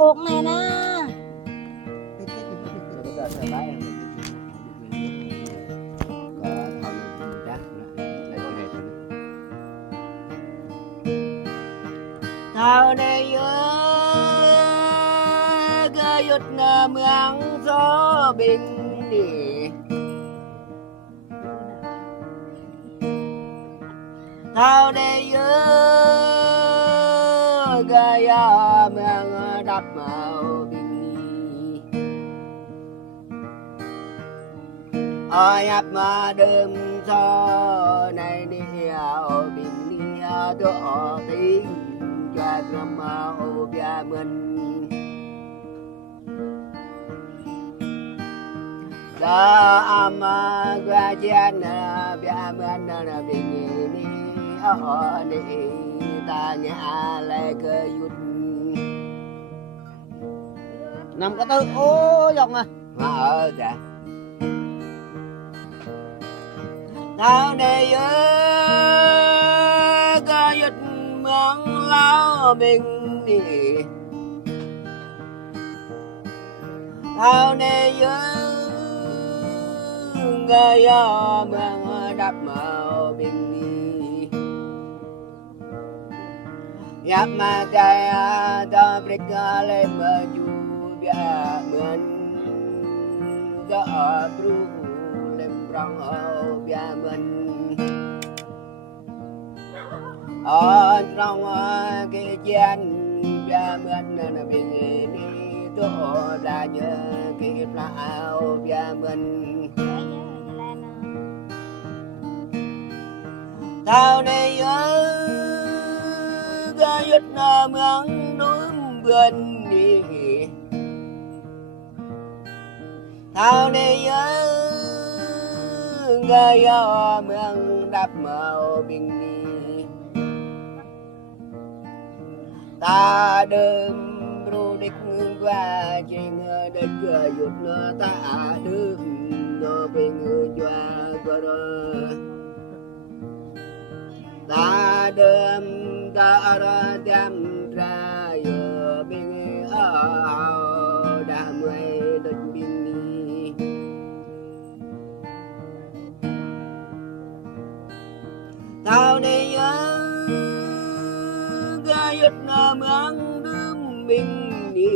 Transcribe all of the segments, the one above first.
cuộc này nè. Thao này cái yết mương gió bình đi. Thao này cái mương đắp màu bình đi. Ôi áp mà đêm gió này đi bình đi đổ tình. Cha nama obia mình da ama gajian bia mình na bini oh ni tanya lại ke yut năm cái tư ô dòng à ở kìa tao này ke yut mong lao mình đi thao này người mong đắp màu mình đi nhấp mà cái ta brik lên mà chu bia mình đã bru lên rong bia mình ở trong cái chân bia mình là bình đi tổ là nhớ cái lão bia mình thao này cái yết mương núi vườn đi thao này cái mương đắp màu bình đi ta đêm ru đích qua trên đất cửa yết ta đêm nó bình qua rồi ta đêm ta ra đêm ra giờ bên ở đam mê đất bình đi tao này ga yết mương đêm bình đi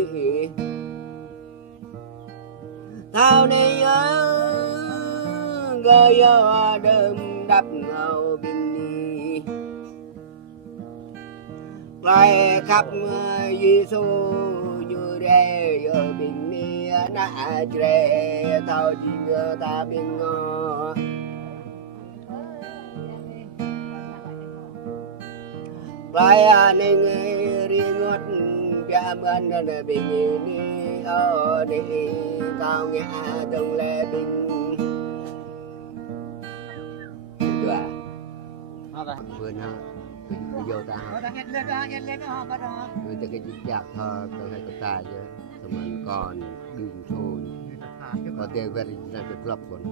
tao này ga đêm đắp ngầu bình đi lại khắp Giêsu như đây ở bình đi na tre tao chỉ ngờ ta bình ngò lại anh riêng ngót bia mình là bình đi ở đây tao nghe từng lệ bình vườn ha cái vô ta người ta cái dạc thơ tôi hay tập ta chứ thì mình còn đường thôi có thể về là được lập còn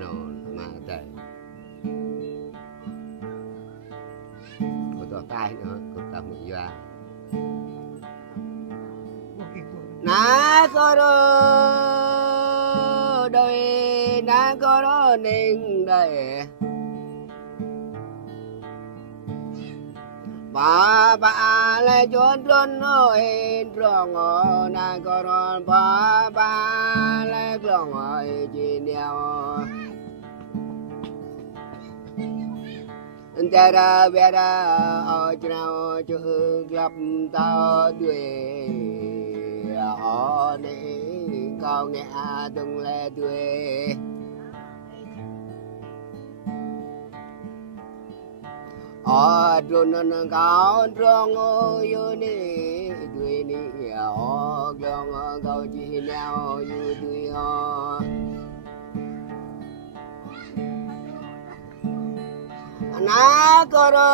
nó mà để có tòa tay nữa có ta một gia na có đó đời na có đó nên đời ba lại chốn chốn ơi rong na có ron ba lại rong ơi chỉ neo ta ra về ra ở chỗ chữ gặp tao tuổi ở đây cao nghe từng lệ tuổi ở trốn nó cao trong yêu ni tuổi ni ở trong cao chỉ neo như tuổi họ na có đó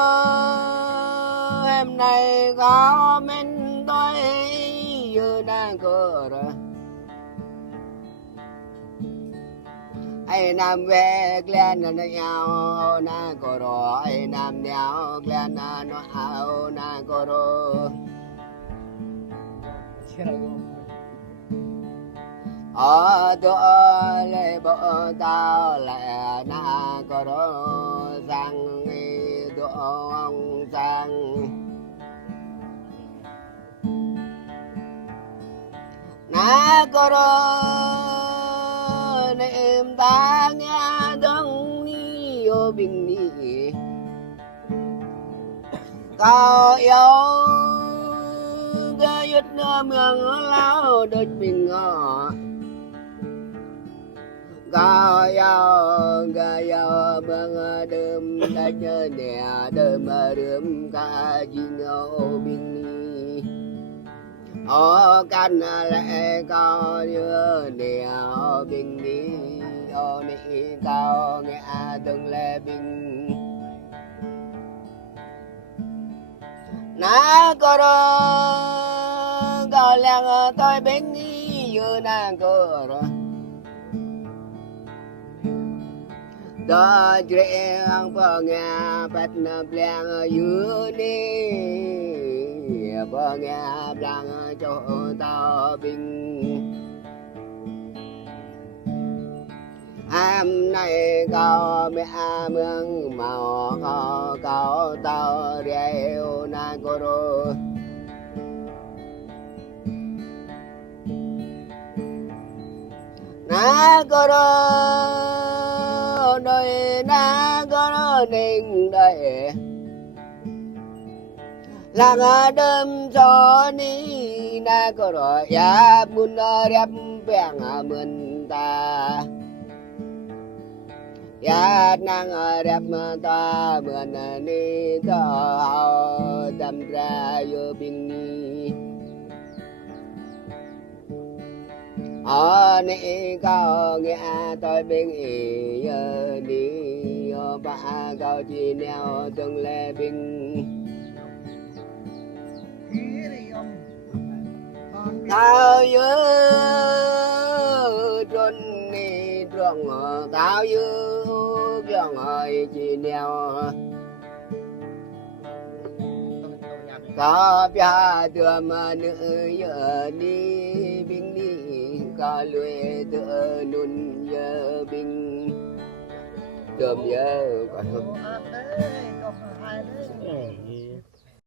em này có mình tôi như đang có đó ai nam về glen nó nhau na có đó ai nam nhau glen nó ao na có đó ở chỗ lệ bộ tao lệ na có đó sang chỗ ông sang na có đó niệm ta nghe đông ni ô bình ni cao yêu cái yết mường lao đôi bình ngọ cao yêu mường đơm đã nhớ nè đơm đơm ca chinh ô bình ni ô can lệ cao nhớ nè ô bình ni ô ni cao nghe từng lệ bình na có đó cao làng tôi bên đi như nàng có đó đó chuyện bờ nghe bắt nạp làng như đi bờ nghe làng cho tao bình am này cao mẹ mương màu cao tao rêu na cô đô na cô đô đôi na cô đô ninh đây làng đâm cho ni na cô đô ya mun đẹp bèng mượn ta ya nang đẹp ta mượn ni to tâm ra yo bình ni ở ni cao nghe tôi bình ý đi ba cao chi neo từng lệ bình tao nhớ trôn ni tròn tao nhớ tròn ơi chi neo có bia tươm nữ giờ đi bình đi có lùi tựa nôn giờ bình tươm giờ còn